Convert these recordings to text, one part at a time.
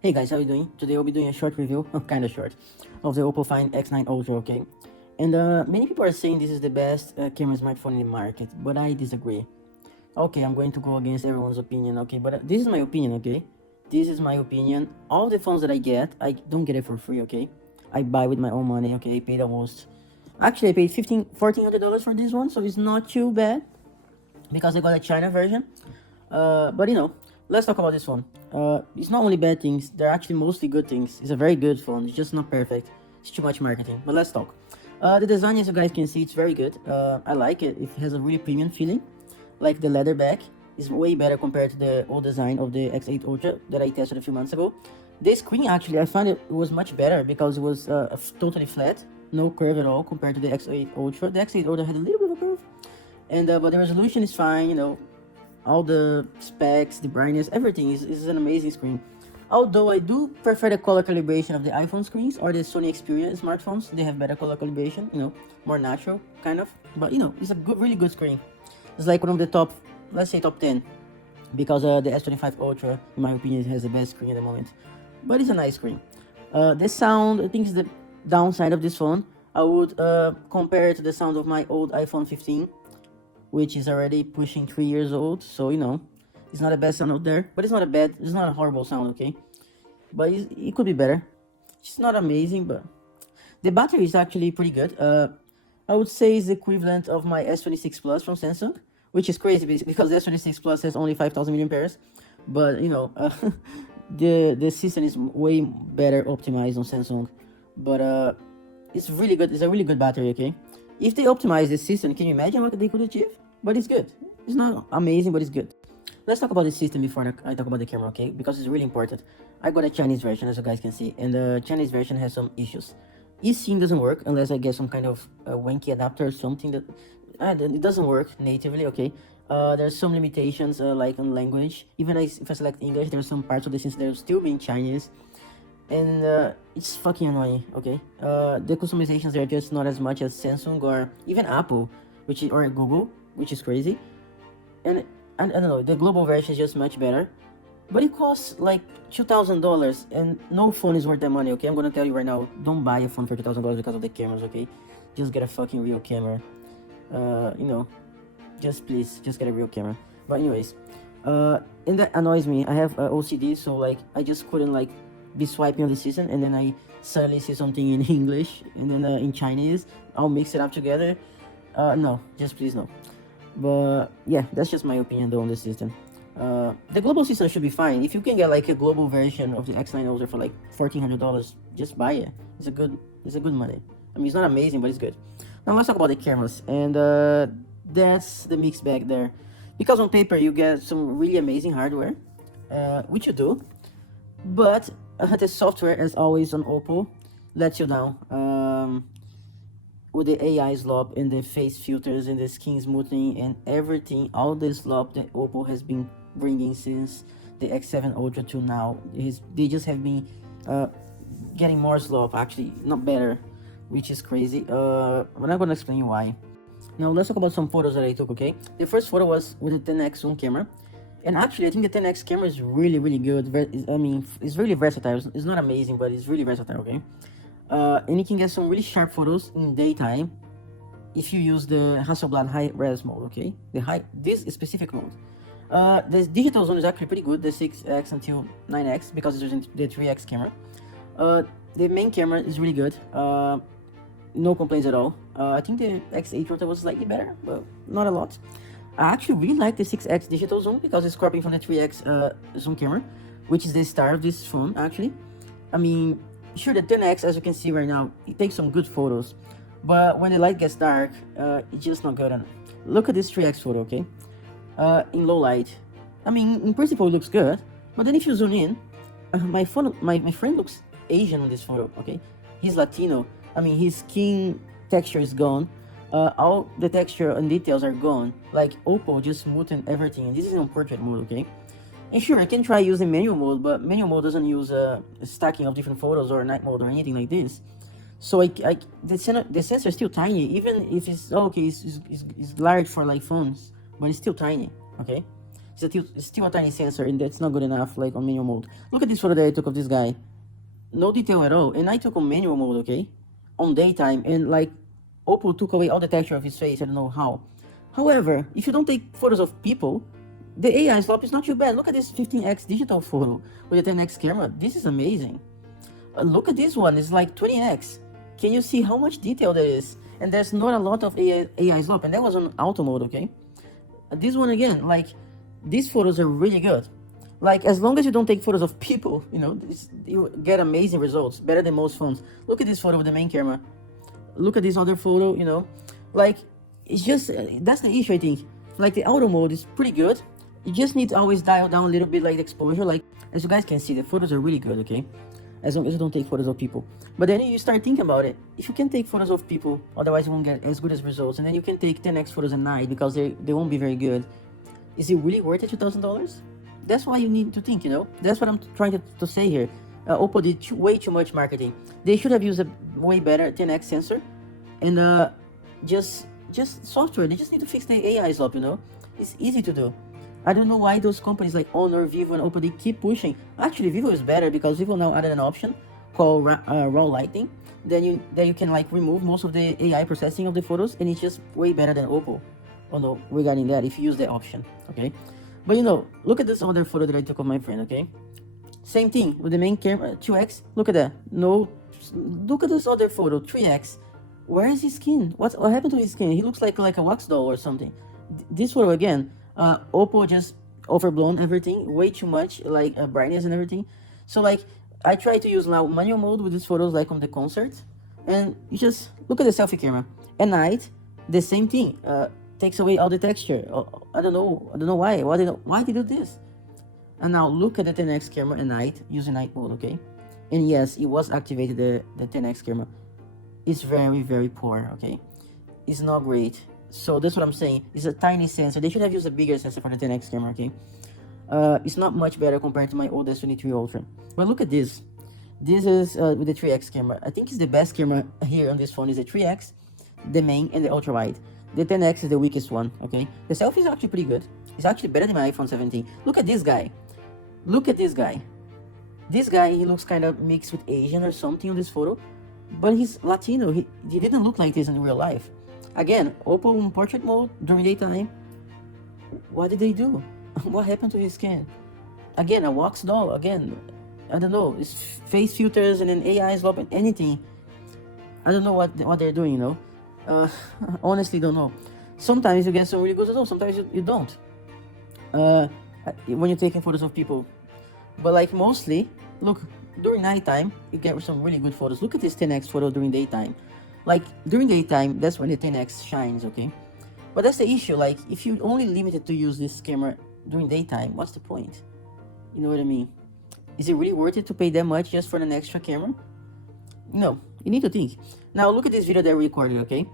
Hey guys, how you doing? Today we'll be doing a short review, kind of short, of the OPPO Find X9 Ultra, okay? And many people are saying this is the best camera smartphone in the market, but I disagree. Okay, I'm going to go against everyone's opinion, okay? But this is my opinion, okay? This is my opinion. All the phones that I get, I don't get it for free, okay? I buy with my own money, okay? I paid almost... Actually, I paid $1,400 for this one, so it's not too bad because I got a China version. But let's talk about this phone. It's not only bad things, they're actually mostly good things. It's a very good phone, it's just not perfect. It's too much marketing, but let's talk. The design, as you guys can see, it's very good. I like it. It has a really premium feeling. Like the leather back is way better compared to the old design of the X8 Ultra that I tested a few months ago. The screen, actually, I found it was much better because it was totally flat, no curve at all compared to the X8 Ultra. The X8 Ultra had a little bit of a curve, and but the resolution is fine. All the specs, the brightness, everything is an amazing screen. Although I do prefer the color calibration of the iPhone screens or the Sony Xperia smartphones. They have better color calibration, more natural, kind of. But it's a good, really good screen. It's like one of the top, let's say top 10, because the S25 Ultra, in my opinion, has the best screen at the moment. But it's a nice screen. The sound, I think, is the downside of this phone. I would compare it to the sound of my old iPhone 15, which is already pushing 3 years old. So it's not the best sound out there, but it's not a horrible sound, okay? But it could be better. It's not amazing, but the battery is actually pretty good. I would say it's the equivalent of my S26 Plus from Samsung, which is crazy because the S26 Plus has only 5,000 milliamperes. But the system is way better optimized on Samsung. But it's really good. It's a really good battery, okay? If they optimize the system, can you imagine what they could achieve? But it's good. It's not amazing, but it's good. Let's talk about the system before I talk about the camera, okay? Because it's really important. I got a Chinese version, as you guys can see, and the Chinese version has some issues. eSIM doesn't work unless I get some kind of wanky adapter or something that it doesn't work natively, okay? There's some limitations like on language. Even if I select English, there's some parts of the system that will still be in Chinese. And it's fucking annoying, okay? The customizations are just not as much as Samsung or even Apple, or Google, which is crazy. And I don't know, the global version is just much better, but it costs like $2,000, and no phone is worth that money, okay? I'm gonna tell you right now, don't buy a phone for $2,000 because of the cameras, okay? Just get a fucking real camera. Just please, just get a real camera. But anyways, and that annoys me. I have OCD, so like I just couldn't like be swiping on the system, and then I suddenly see something in English and then in Chinese. I'll mix it up together. No, just please no. But yeah, that's just my opinion though on the system. The global system should be fine. If you can get like a global version of the X9 Ultra for like $1,400, just buy it. It's a good money. I mean, it's not amazing, but it's good. Now let's talk about the cameras, and that's the mixed bag there. Because on paper you get some really amazing hardware, which you do, but the software, as always on OPPO, lets you down. With the AI slop and the face filters and the skin smoothing and everything, all the slop that OPPO has been bringing since the X7 Ultra to now, they just have been getting more slop, actually, not better, which is crazy. But I'm gonna explain why. Now let's talk about some photos that I took, okay? The first photo was with the 10x zoom camera. And actually, I think the 10x camera is really, really good. I mean, it's really versatile. It's not amazing, but it's really versatile, okay? And you can get some really sharp photos in daytime if you use the Hasselblad high res mode, okay? This specific mode. The digital zone is actually pretty good, the 6x until 9x, because it's using the 3x camera. The main camera is really good. No complaints at all. I think the X8 Ultra was slightly better, but not a lot. I actually really like the 6x digital zoom because it's cropping from the 3x zoom camera, which is the star of this phone, actually. I mean, sure, the 10x, as you can see right now, it takes some good photos, but when the light gets dark, it's just not good enough. Look at this 3x photo, okay? In low light, I mean, in principle it looks good, but then if you zoom in, my friend looks Asian in this photo, okay? He's Latino. I mean, his skin texture is gone. All the texture and details are gone. Like OPPO just smoothened everything, and this is on portrait mode, okay? And sure, I can try using manual mode, but manual mode doesn't use stacking of different photos or night mode or anything like this. So the sensor is still tiny, even if it's okay, it's large for like phones, but it's still tiny, okay? It's still a tiny sensor, and that's not good enough, like on manual mode. Look at this photo that I took of this guy. No detail at all, and I took on manual mode, okay? On daytime, and like, OPPO took away all the texture of his face, I don't know how. However, if you don't take photos of people, the AI slop is not too bad. Look at this 15x digital photo with a 10x camera. This is amazing. Look at this one, it's like 20x. Can you see how much detail there is? And there's not a lot of AI slop, and that was on auto mode, okay? This one again, like, these photos are really good. Like, as long as you don't take photos of people, you know, you get amazing results, better than most phones. Look at this photo with the main camera. Look at this other photo, you know, like, it's just, that's the issue, I think. Like, the auto mode is pretty good. You just need to always dial down a little bit, like, the exposure. Like, as you guys can see, the photos are really good, okay? As long as you don't take photos of people. But then you start thinking about it. If you can take photos of people, otherwise you won't get as good as results. And then you can take 10x photos at night because they won't be very good. Is it really worth it, $2,000? That's why you need to think, you know? That's what I'm trying to say here. OPPO did way too much marketing. They should have used a way better 10x sensor. And just software. They just need to fix the AI slop, you know? It's easy to do. I don't know why those companies like Honor, Vivo, and OPPO, they keep pushing. Actually, Vivo is better because Vivo now added an option called raw lighting. Then you can like remove most of the AI processing of the photos, and it's just way better than OPPO. Oh no, regarding that, if you use the option, okay? But you know, look at this other photo that I took of my friend, okay? Same thing with the main camera, 2x. Look at that. No, look at this other photo, 3x. Where is his skin? What happened to his skin? He looks like a wax doll or something. This photo again. OPPO just overblown everything, way too much, like brightness and everything. So like, I try to use now manual mode with these photos, like on the concert, and you just look at the selfie camera. At night, the same thing, takes away all the texture. I don't know why. Why they do this? And now look at the 10x camera at night using night mode, okay? And yes, it was activated the 10x camera. It's very, very poor, okay? It's not great. So that's what I'm saying. It's a tiny sensor. They should have used a bigger sensor for the 10x camera, okay? It's not much better compared to my old S23 Ultra. But look at this. This is with the 3x camera. I think it's the best camera here on this phone is the 3x, the main, and the ultra wide. The 10x is the weakest one, okay? The selfie is actually pretty good. It's actually better than my iPhone 17. Look at this guy. Look at this guy. This guy, he looks kind of mixed with Asian or something on this photo. But he's Latino. He didn't look like this in real life. Again, OPPO in portrait mode during daytime. What did they do? What happened to his skin? Again, a wax doll. Again, I don't know. It's face filters and then AI slop and anything. I don't know what they're doing, you know. Honestly, don't know. Sometimes you get some really good results. Sometimes you don't. When you're taking photos of people. But like mostly, look, during nighttime, you get some really good photos. Look at this 10x photo during daytime. Like, during daytime, that's when the 10x shines, okay? But that's the issue, like, if you only limited to use this camera during daytime, what's the point? You know what I mean? Is it really worth it to pay that much just for an extra camera? No, you need to think. Now, look at this video that I recorded, okay?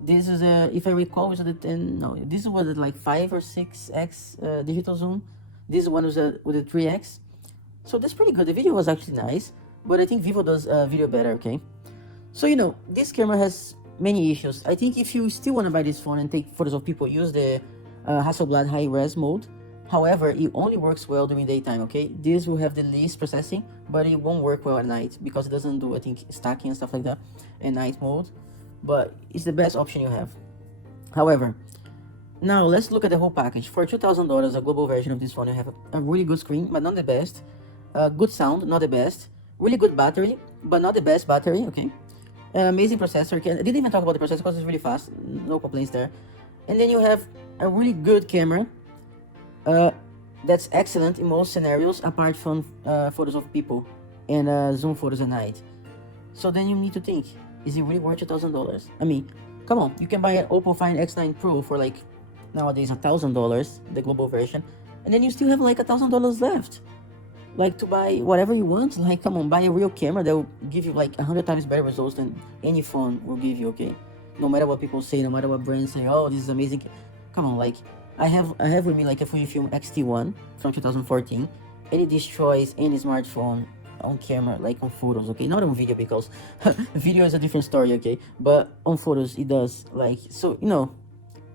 This is, if I recall, was it 10, no, this was like 5 or 6x digital zoom. This one was with a 3x. So that's pretty good. The video was actually nice, but I think Vivo does video better, okay? So, you know, this camera has many issues. I think if you still want to buy this phone and take photos of people, use the Hasselblad high-res mode. However, it only works well during daytime, okay? This will have the least processing, but it won't work well at night because it doesn't do, I think, stacking and stuff like that in night mode. But it's the best option you have. However, now let's look at the whole package. For $2,000, a global version of this phone, you have a really good screen, but not the best. Good sound, not the best. Really good battery, but not the best battery, okay? Amazing processor. I didn't even talk about the processor because it's really fast. No complaints there. And then you have a really good camera. That's excellent in most scenarios, apart from photos of people and zoom photos at night. So then you need to think, is it really worth $2,000? I mean, come on, you can buy an OPPO Find X9 Pro for like nowadays $1,000, the global version, and then you still have like $1,000 left. Like to buy whatever you want. Like, come on, buy a real camera that will give you like 100 times better results than any phone will give you, okay? No matter what people say, no matter what brands say, oh, this is amazing. Come on, like, I have with me like a Fujifilm X-T1 from 2014, and it destroys any smartphone on camera, like on photos, okay? Not on video because video is a different story, okay? But on photos, it does. Like, so, you know,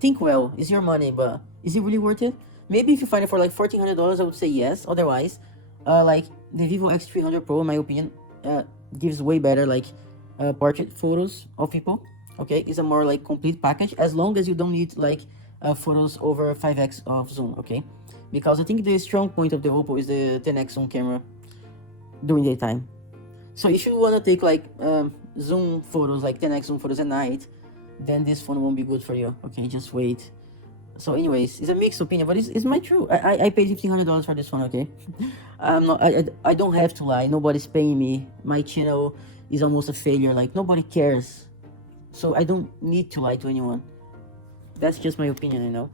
think well. It's your money, but is it really worth it? Maybe if you find it for like $1,400, I would say yes. Otherwise, like the Vivo X300 Pro, in my opinion, gives way better like portrait photos of people. Okay, it's a more like complete package as long as you don't need like photos over 5x of zoom. Okay, because I think the strong point of the Oppo is the 10x zoom camera during daytime. So if you wanna take like zoom photos, like 10x zoom photos at night, then this phone won't be good for you. Okay, just wait. So anyways, it's a mixed opinion, but it's my true. I paid $1,500 for this phone. Okay, I'm not. I don't have to lie. Nobody's paying me. My channel is almost a failure. Like nobody cares. So I don't need to lie to anyone. That's just my opinion, you know.